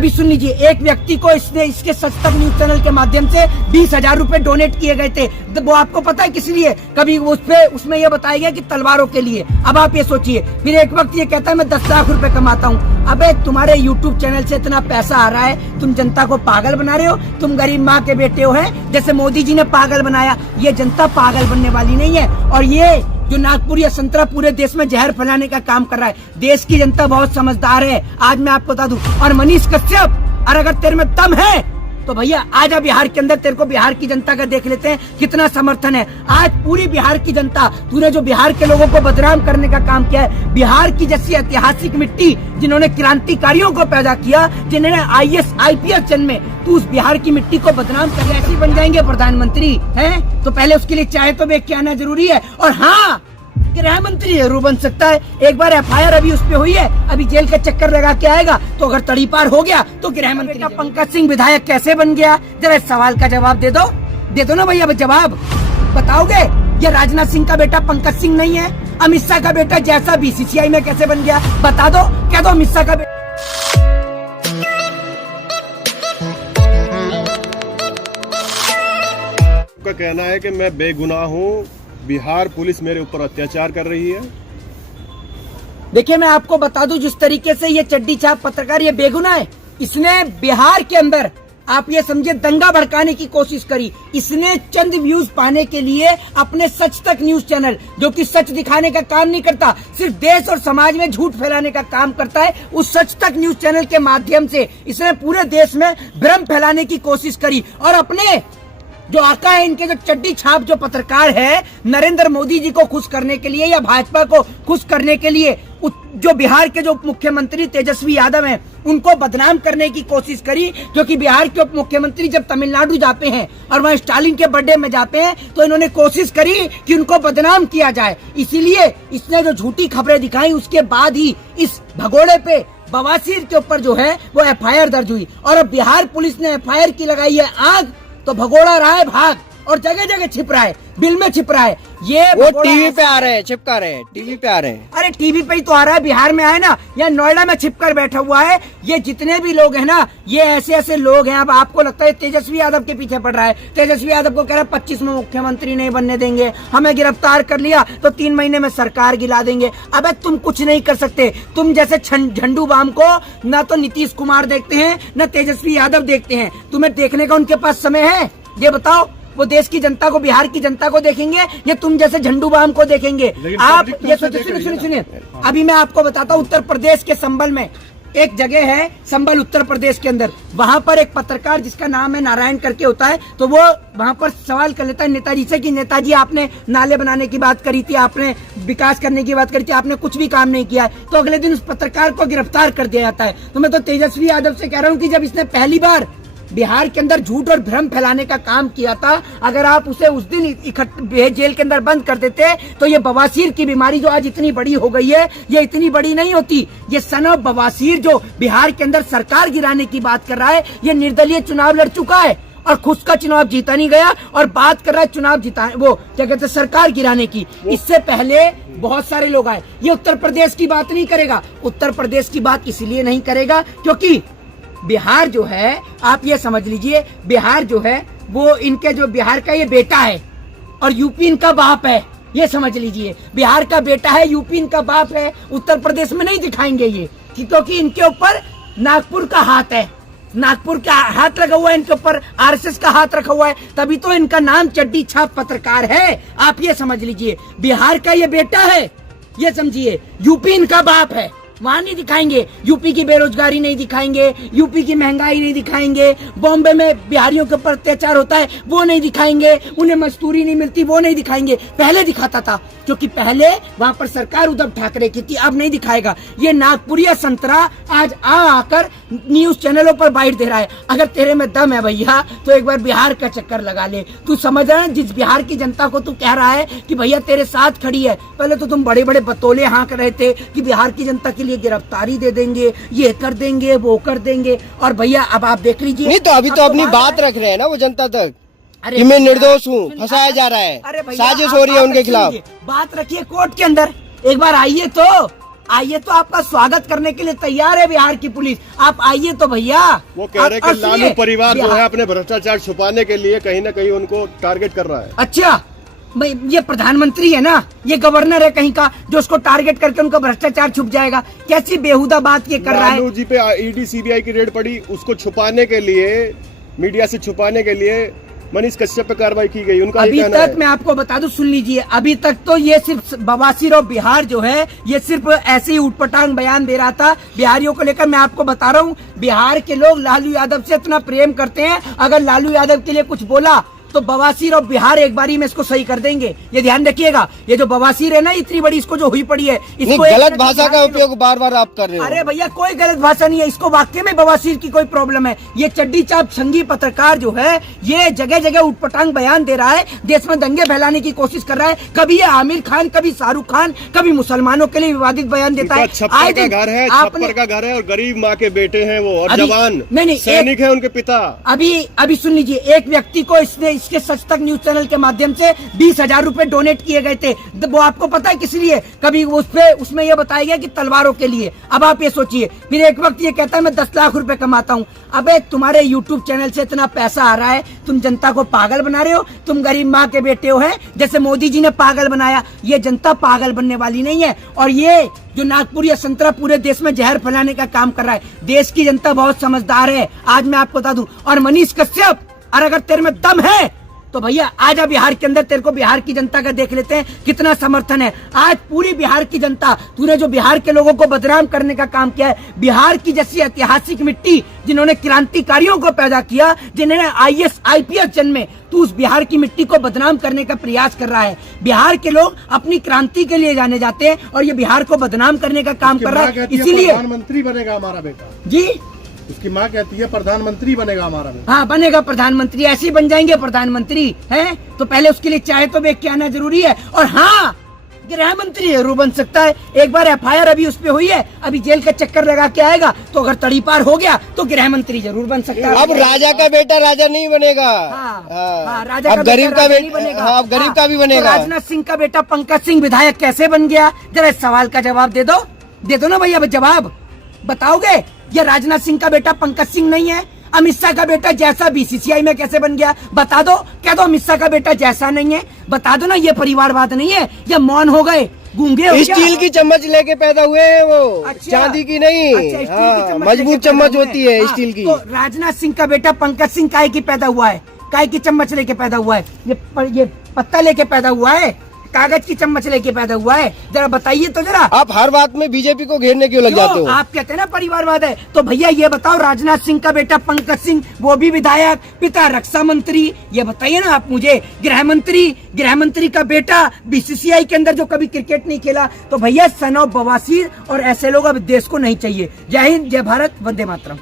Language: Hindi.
अभी सुन लीजिए, एक व्यक्ति को इसके सच तक न्यूज चैनल के माध्यम से 20,000 रुपए डोनेट किए गए थे। वो आपको पता है किस लिए? कभी उसमें यह बताया गया कि तलवारों के लिए। अब आप ये सोचिए, फिर एक वक्त ये कहता है मैं 10 लाख रुपए कमाता हूँ। अबे तुम्हारे यूट्यूब चैनल से इतना पैसा आ रहा है, तुम जनता को पागल बना रहे हो। तुम गरीब माँ के बेटे हो, हैं जैसे मोदी जी ने पागल बनाया। ये जनता पागल बनने वाली नहीं है। और ये जो नागपुर या संतरा पूरे देश में जहर फैलाने का काम कर रहा है, देश की जनता बहुत समझदार है। आज मैं आपको बता दूं। और मनीष कश्यप, और अगर तेरे में दम है तो भैया आजा बिहार के अंदर, तेरे को बिहार की जनता का देख लेते हैं कितना समर्थन है। आज पूरी बिहार की जनता, तूने जो बिहार के लोगों को बदनाम करने का काम किया है, बिहार की जैसी ऐतिहासिक मिट्टी जिन्होंने क्रांतिकारियों को पैदा किया, जिन्होंने IAS IPS जन्मे, तू उस बिहार की मिट्टी को बदनाम कर, ऐसे बन जाएंगे प्रधानमंत्री हैं? तो पहले उसके लिए चाय तो बेच के आना जरूरी है। और हाँ, गृह मंत्री जरूर बन सकता है। एक बार FIR अभी उस पे हुई है, अभी जेल का चक्कर लगा के आएगा। तो अगर तड़ी पार हो गया तो गृह मंत्री का पंकज सिंह विधायक कैसे बन गया? जरा इस सवाल का जवाब दे दो ना भैया, जवाब बताओगे? ये राजनाथ सिंह का बेटा पंकज सिंह नहीं है? अमित शाह का बेटा जैसा BCCI में कैसे बन गया? बता दो, कह दो अमित शाह का बेटा। का कहना है कि मैं बेगुनाह हूँ, बिहार पुलिस मेरे ऊपर अत्याचार कर रही है। देखिए, मैं आपको बता दूं, जिस तरीके से ये चड्डी छाप पत्रकार ये बेगुनाह है, इसने बिहार के अंदर आप ये समझे दंगा भड़काने की कोशिश करी। इसने चंद व्यूज पाने के लिए अपने सच तक न्यूज चैनल, जो कि सच दिखाने का काम नहीं करता, सिर्फ देश और समाज में झूठ फैलाने का काम करता है, उस सच तक न्यूज चैनल के माध्यम से इसने पूरे देश में भ्रम फैलाने की कोशिश करी। और अपने जो आका है, इनके जो चड्डी छाप जो पत्रकार है, नरेंद्र मोदी जी को खुश करने के लिए या भाजपा को खुश करने के लिए जो बिहार के जो उप मुख्यमंत्री तेजस्वी यादव हैं, उनको बदनाम करने की कोशिश करी। क्योंकि बिहार के उप मुख्यमंत्री जब तमिलनाडु जाते हैं और वहाँ स्टालिन के बर्थडे में जाते हैं, तो इन्होंने कोशिश करी कि उनको बदनाम किया जाए। इसीलिए इसने जो झूठी खबरें दिखाई, उसके बाद ही इस भगोड़े पे बवासीर के ऊपर जो है वो FIR दर्ज हुई। और अब बिहार पुलिस ने FIR की लगाई है आग, तो भगोड़ा रहा है भाग, और जगह जगह छिप रहा है, बिल में छिप रहा है। ये वो टीवी पे आ रहे हैं, चिपका रहे हैं, टीवी पे आ रहे हैं। अरे टीवी पे ही तो आ रहा है, बिहार में आए ना, या नोएडा में छिपकर बैठा हुआ है। ये जितने भी लोग हैं ना, ये ऐसे ऐसे लोग हैं। अब आपको लगता है तेजस्वी यादव के पीछे पड़ रहा है, तेजस्वी यादव को कह रहा है 25 में मुख्यमंत्री नहीं बनने देंगे, हमें गिरफ्तार कर लिया तो 3 महीने में सरकार गिरा देंगे। अबे तुम कुछ नहीं कर सकते। तुम जैसे झंडू बाम को ना तो नीतीश कुमार देखते हैं, न तेजस्वी यादव देखते हैं। तुम्हें देखने का उनके पास समय है? ये बताओ, वो देश की जनता को, बिहार की जनता को देखेंगे या तुम जैसे झंडू बाम को देखेंगे? आप ये सुनिए, अभी मैं आपको बताता हूँ, उत्तर प्रदेश के संबल में एक जगह है, संबल उत्तर प्रदेश के अंदर, वहां पर एक पत्रकार जिसका नाम है नारायण करके होता है, तो वो वहां पर सवाल कर लेता है नेताजी से कि नेताजी आपने नाले बनाने की बात करी थी, आपने विकास करने की बात करी थी, आपने कुछ भी काम नहीं किया है। तो अगले दिन उस पत्रकार को गिरफ्तार कर दिया जाता है। तो मैं तो तेजस्वी यादव से कह रहा हूँ कि जब इसने पहली बार बिहार के अंदर झूठ और भ्रम फैलाने का काम किया था, अगर आप उसे उस दिन जेल के अंदर बंद कर देते, तो ये बवासीर की बीमारी जो आज इतनी बड़ी हो गई है, ये इतनी बड़ी नहीं होती। ये सन ऑफ बवासीर जो बिहार के अंदर सरकार गिराने की बात कर रहा है, ये निर्दलीय चुनाव लड़ चुका है और खुद का चुनाव जीता नहीं गया, और बात कर रहा है चुनाव जिता, वो क्या कहते हैं, सरकार गिराने की। इससे पहले बहुत सारे लोग आए। ये उत्तर प्रदेश की बात नहीं करेगा। उत्तर प्रदेश की बात इसलिए नहीं करेगा क्योंकि बिहार जो है, आप ये समझ लीजिए, बिहार जो है वो इनके जो बिहार का ये बेटा है और यूपी इनका बाप है। ये समझ लीजिए, बिहार का बेटा है, यूपी इनका बाप है। उत्तर प्रदेश में नहीं दिखाएंगे ये, क्योंकि इनके ऊपर नागपुर का हाथ है, नागपुर का हाथ लगा हुआ है इनके ऊपर, RSS का हाथ रखा हुआ है, तभी तो इनका नाम चड्डी छाप पत्रकार है। आप ये समझ लीजिए, बिहार का ये बेटा है, ये समझिए, यूपी इनका बाप है। वहां नहीं दिखाएंगे, यूपी की बेरोजगारी नहीं दिखाएंगे, यूपी की महंगाई नहीं दिखाएंगे, बॉम्बे में बिहारियों के ऊपर अत्याचार होता है वो नहीं दिखाएंगे, उन्हें मजदूरी नहीं मिलती वो नहीं दिखाएंगे। पहले दिखाता था, क्योंकि पहले वहां पर सरकार उद्धव ठाकरे की थी, अब नहीं दिखाएगा। ये नागपुरिया संतरा आज आकर न्यूज चैनलों पर बाइट दे रहा है। अगर तेरे में दम है भैया, तो एक बार बिहार का चक्कर लगा ले। तू समझ रहा है, जिस बिहार की जनता को तू कह रहा है कि भैया तेरे साथ खड़ी है, पहले तो तुम बड़े बड़े बतौले हाँक रहे थे कि बिहार की जनता के लिए गिरफ्तारी दे देंगे, ये कर देंगे, वो कर देंगे, और भैया अब आप देख लीजिए। नहीं तो अभी तो अपनी बात रख रहे हैं ना वो जनता तक, कि मैं निर्दोष हूँ, फंसाया जा रहा है, साजिश हो रही है उनके खिलाफ। बात रखिए कोर्ट के अंदर, एक बार आइए तो आइए तो आपका स्वागत करने के लिए तैयार है बिहार की पुलिस। आप आइए तो भैया। वो कह रहे हैं और कि लालू सुनिए, परिवार जो बिहार- है अपने भ्रष्टाचार छुपाने के लिए कहीं ना कहीं उनको टारगेट कर रहा है। अच्छा भाई, ये प्रधानमंत्री है ना, ये गवर्नर है कहीं का, जो उसको टारगेट करके उनका भ्रष्टाचार छुप जाएगा। कैसी बेहुदा बात ये कर रहा है। लालू जी पे ईडी सीबीआई की रेड पड़ी, उसको छुपाने के लिए, मीडिया से छुपाने के लिए मनीष कश्यप पे कार्रवाई की गई। उनका अभी ये कहना तक है। मैं आपको बता दूं, सुन लीजिए, अभी तक तो ये सिर्फ बवासीर और बिहार जो है ये सिर्फ ऐसे ही उटपटांग बयान दे रहा था बिहारियों को लेकर। मैं आपको बता रहा हूं, बिहार के लोग लालू यादव से इतना प्रेम करते हैं, अगर लालू यादव के लिए कुछ बोला तो बवासीर और बिहार एक बारी में इसको सही कर देंगे। ये ध्यान रखिएगा। ये जो बवासीर है ना, इतनी बड़ी इसको जो हुई पड़ी है, इसको एक गलत मिनट भाषा बिहार का के लोग- उपयोग बार बार आप कर रहे हो। अरे भैया, कोई गलत भाषा नहीं है, इसको वाकई में बवासीर की कोई प्रॉब्लम है। ये चड्डी चाप संघी पत्रकार जो है, ये जगह जगह उटपटांग बयान दे रहा है, देश में दंगे फैलाने की कोशिश कर रहा है। कभी ये आमिर खान, कभी शाहरुख खान, कभी मुसलमानों के लिए विवादित बयान देता है। छप्पर का घर है, छप्पर का घर है और गरीब माँ के बेटे हैं वो, और अभी- जवान नहीं, सैनिक है उनके पिता। अभी सुन लीजिए, एक व्यक्ति को इसने इसके सच तक न्यूज चैनल के माध्यम से 20,000 रुपए डोनेट किए गए थे। वो आपको पता है किस लिए? कभी उसमें यह बताया गया कि तलवारों के लिए। अब आप ये सोचिए, फिर एक वक्त ये कहता है मैं 10 लाख रुपए कमाता हूँ। अबे तुम्हारे यूट्यूब चैनल से इतना पैसा आ रहा है, तुम जनता को पागल बना रहे हो। तुम गरीब माँ के बेटे हो, है जैसे मोदी जी ने पागल बनाया। ये जनता पागल बनने वाली नहीं है। और ये जो नागपुर या संतरा पूरे देश में जहर फैलाने का काम कर रहा है, देश की जनता बहुत समझदार है, आज मैं आपको बता दूं। और मनीष कश्यप, और अगर तेरे में दम है तो भैया आजा बिहार के अंदर, तेरे को बिहार की जनता का देख लेते हैं कितना समर्थन है। आज पूरी बिहार की जनता, तूने जो बिहार के लोगों को बदनाम करने का काम किया है, बिहार की जैसी ऐतिहासिक मिट्टी जिन्होंने क्रांतिकारियों को पैदा किया, जिन्होंने IAS IPS जन्मे, तू उस बिहार की मिट्टी को बदनाम करने का प्रयास कर रहा है। बिहार के लोग अपनी क्रांति के लिए जाने जाते हैं और ये बिहार को बदनाम करने का काम कर रहा है। इसीलिए प्रधानमंत्री बनेगा हमारा बेटा। जी, उसकी माँ कहती है प्रधानमंत्री बनेगा हमारा बेटा। हाँ, बनेगा प्रधानमंत्री, ऐसे ही बन जाएंगे प्रधानमंत्री, हैं? तो पहले उसके लिए चाय तो बेच के आना जरूरी है। और हाँ, गृह मंत्री जरूर बन सकता है। एक बार FIR अभी उस पे हुई है, अभी जेल का चक्कर लगा के आएगा, तो अगर तड़ी पार हो गया तो गृह मंत्री जरूर बन सकता है। अब राजा का बेटा राजा नहीं बनेगा। हाँ, राजा अब का गरीब बेटा का राजा नहीं बेटा, बनेगा। हाँ, अब गरीब का भी तो बनेगा। राजनाथ सिंह का बेटा पंकज सिंह विधायक कैसे बन गया? जरा इस सवाल का जवाब दे दो ना भैया, जवाब बताओगे? ये राजनाथ सिंह का बेटा पंकज सिंह नहीं है? अमित शाह का बेटा जैसा BCCI में कैसे बन गया? बता दो। कह दो अमित शाह का बेटा जैसा नहीं है, बता दो ना। ये परिवारवाद नहीं है, ये मौन हो गए, गूंगे हो क्या? स्टील की चम्मच लेके पैदा हुए हैं वो, अच्छा, चांदी की नहीं। अच्छा, स्टील की हाँ, चम्मच मजबूत लेके चम्मच पैदा हुए। होती है हाँ, स्टील की। तो राजनाथ सिंह का बेटा पंकज सिंह काय की पैदा हुआ है? काय की चम्मच लेके पैदा हुआ है? ये पत्ता लेके पैदा हुआ है? कागज की चम्मच लेके पैदा हुआ है? जरा बताइए तो जरा। आप हर बात में बीजेपी को घेरने क्यों लग जाते हो? आप कहते हैं ना परिवारवाद है, तो भैया ये बताओ, राजनाथ सिंह का बेटा पंकज सिंह, वो भी विधायक, पिता रक्षा मंत्री, ये बताइए ना आप मुझे। गृह मंत्री का बेटा BCCI के अंदर जो कभी क्रिकेट नहीं खेला, तो भैया सन ऑफ बवासीर और ऐसे लोग अब देश को नहीं चाहिए। जय हिंद, जय भारत, वंदे मातरम।